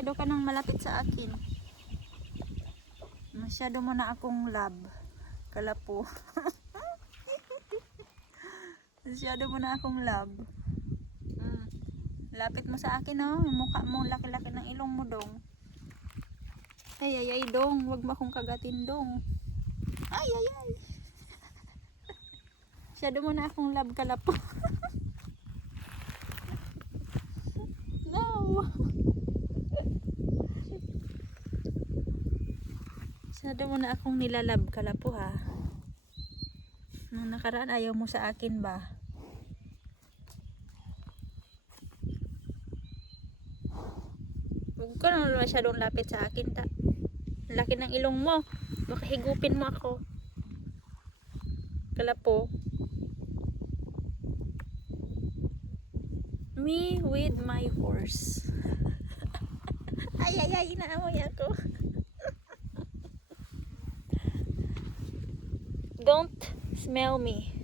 Masyado ka nang malapit sa akin. Masyado mo na akong love. Kalapo. Masyado mo na akong love. Lapit mo sa akin, oh. Yung mukha mo, laki-laki ng ilong mo, dong. Ay, ay, ay, dong. Huwag mo akong kagatin, dong. Ay, ay, ay. Masyado mo na akong love, kalapo. No. Masyado mo na akong nilalab, kalapo, ha. Nung nakaraan, ayaw mo sa akin ba? Huwag ka naman masyadong lapit sa akin, ta. Laki ng ilong mo. Baka higupin mo ako. Kalapo. Me with my horse. Ay, ay, ay. Inaamoy ako. Don't smell me.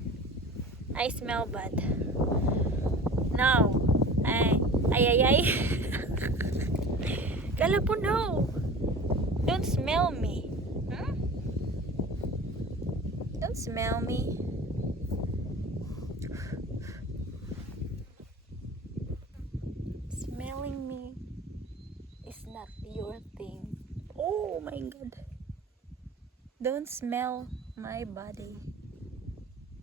I smell bad. No. Ay, ay, ay, ay. Kalapo, no. Don't smell me. Hmm? Don't smell me. Smelling me is not your thing. Oh my God. Don't smell my body.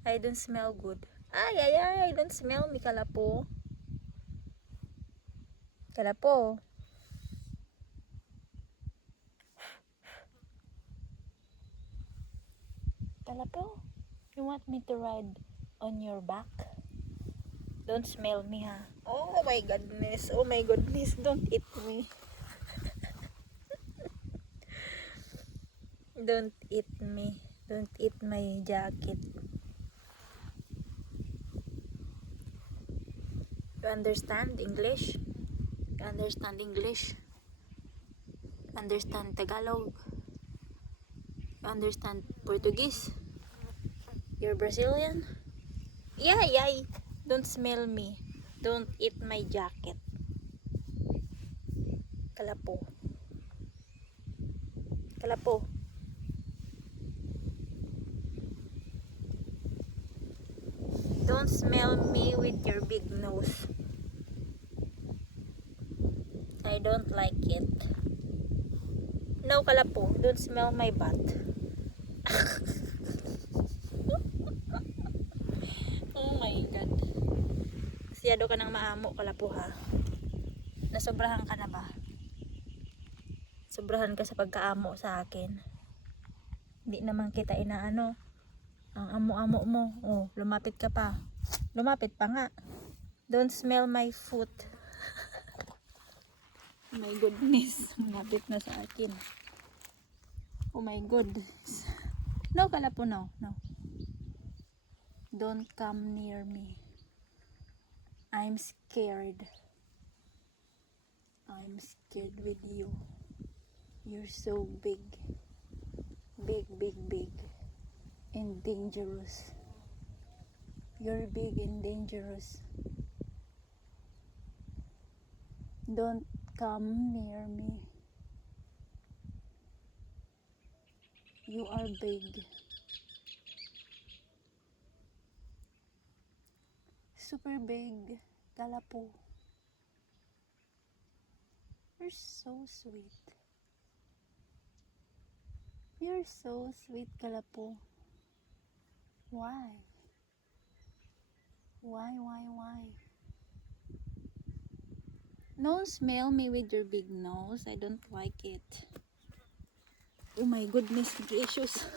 I don't smell good. Ay, ay, ay. Don't smell me, kalapo. Kalapo. Kalapo. You want me to ride on your back? Don't smell me, ha. Oh my goodness. Oh my goodness. Don't eat me. Don't eat me. Don't eat my jacket. You understand English? You understand English? You understand Tagalog? You understand Portuguese? You're Brazilian? Yeah, yeah. Don't smell me. Don't eat my jacket. Kalapo. Kalapo. Don't smell me with your big nose. I don't like it. No, kalapo. Don't smell my butt. Oh my God. Masyado ka ng maamo, kalapo, ha. Nasobrahan ka na ba? Sobrahan ka sa pagkaamo sa akin. Hindi naman kita inaano. Ang amo-amo mo. Oh, lumapit ka pa. Lumapit pa nga. Don't smell my foot. Oh my goodness. Lumapit na sa akin. Oh my goodness. No, kalapo, no. No. Don't come near me. I'm scared. I'm scared with you. You're so big. Big, big, big. And dangerous. You're big and dangerous. Don't come near me. You are big. Super big. Kalapo. You're so sweet. You're so sweet, kalapo. Why? Why? Don't smell me with your big nose. I don't like it. Oh my goodness gracious.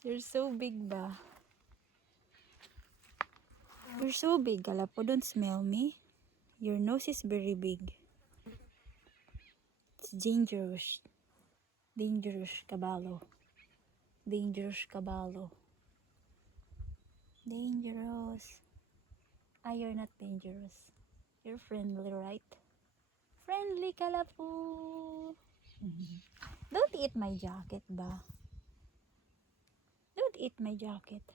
You're so big ba? You're so big, kalapo. Don't smell me. Your nose is very big. It's dangerous. Dangerous, kabalo. Dangerous, kabalo. Dangerous. Ah, you're not dangerous. You're friendly, right? Friendly, kalapo. Don't eat my jacket ba? Don't eat my jacket.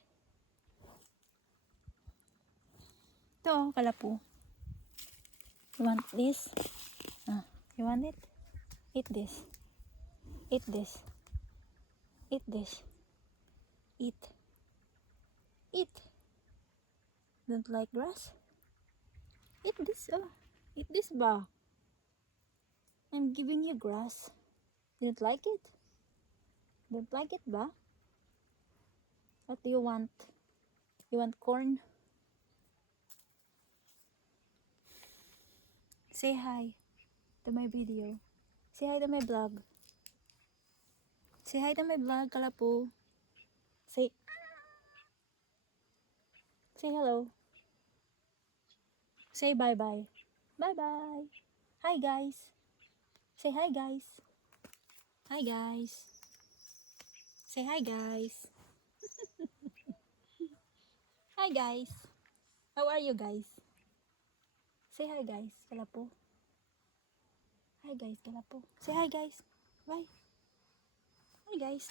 Ito, kalapo. You want this? You want it? Eat this. Eat this. Eat this. Eat. Eat. Don't like grass? Eat this. Oh. Eat this ba? I'm giving you grass. You don't like it? Don't like it ba? What do you want? You want corn? Say hi to my video. Say hi to my vlog. Say hi to my vlog, Kalapu. Say hello. Say bye-bye. Bye-bye. Hi, guys. Say hi, guys. Hi, guys. Say hi, guys. Hi, guys. How are you, guys? Say hi, guys, Kalapu. Hi, guys, Kalapu. Say hi, guys. Bye. Hi, guys.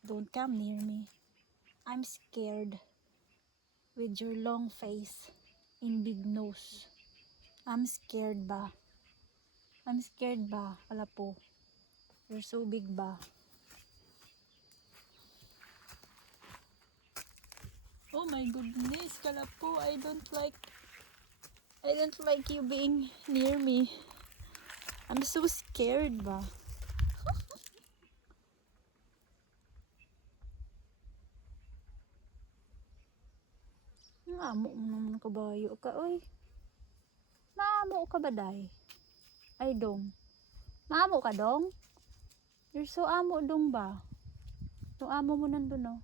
Don't come near me. I'm scared with your long face and big nose. I'm scared ba? I'm scared ba, Kalapu? You're so big ba? Oh my goodness, Kalapu, I don't like you being near me. I'm so scared ba? Maamo naman kabayo ka, oy. Maamo ka ba, day? Ay, dong. Maamo ka, dong? You're so amo, dong ba? Yung amo mo nandun, no?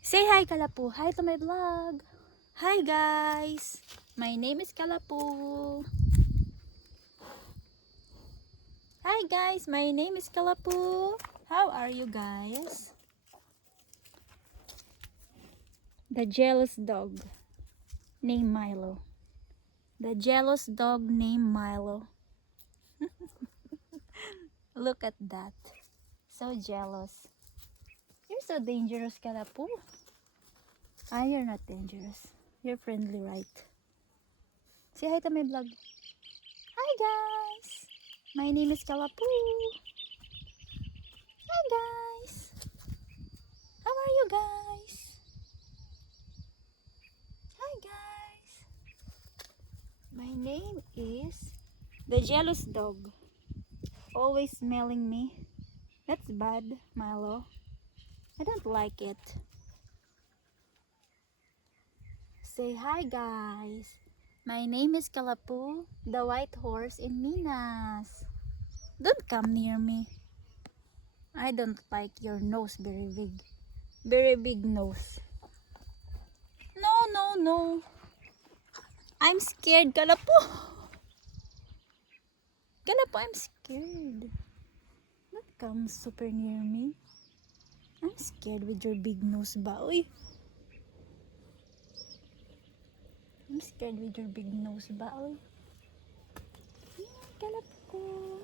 Say hi, Kalapu. Hi to my vlog. Hi, guys. My name is Kalapu. Hi, guys. My name is Kalapu. How are you, guys? The jealous dog named Milo. The jealous dog named Milo. Look at that. So jealous. You're so dangerous, Kalapu. Ah, you're not dangerous. You're friendly, right? Say hi to my vlog. Hi, guys. My name is Kalapu. Hi, guys. How are you, guys? Hi, guys. My name is the jealous dog. Always smelling me. That's bad, Milo. I don't like it. Say hi, guys. My name is Kalapu, the white horse in Minas. Don't come near me. I don't like your nose very big. Very big nose. No, no, no. I'm scared, Kalapu. Kalapu, I'm scared. Don't come super near me. I'm scared with your big nose ba? Uy. I'm scared with your big nose ba? Uy. Kalapu.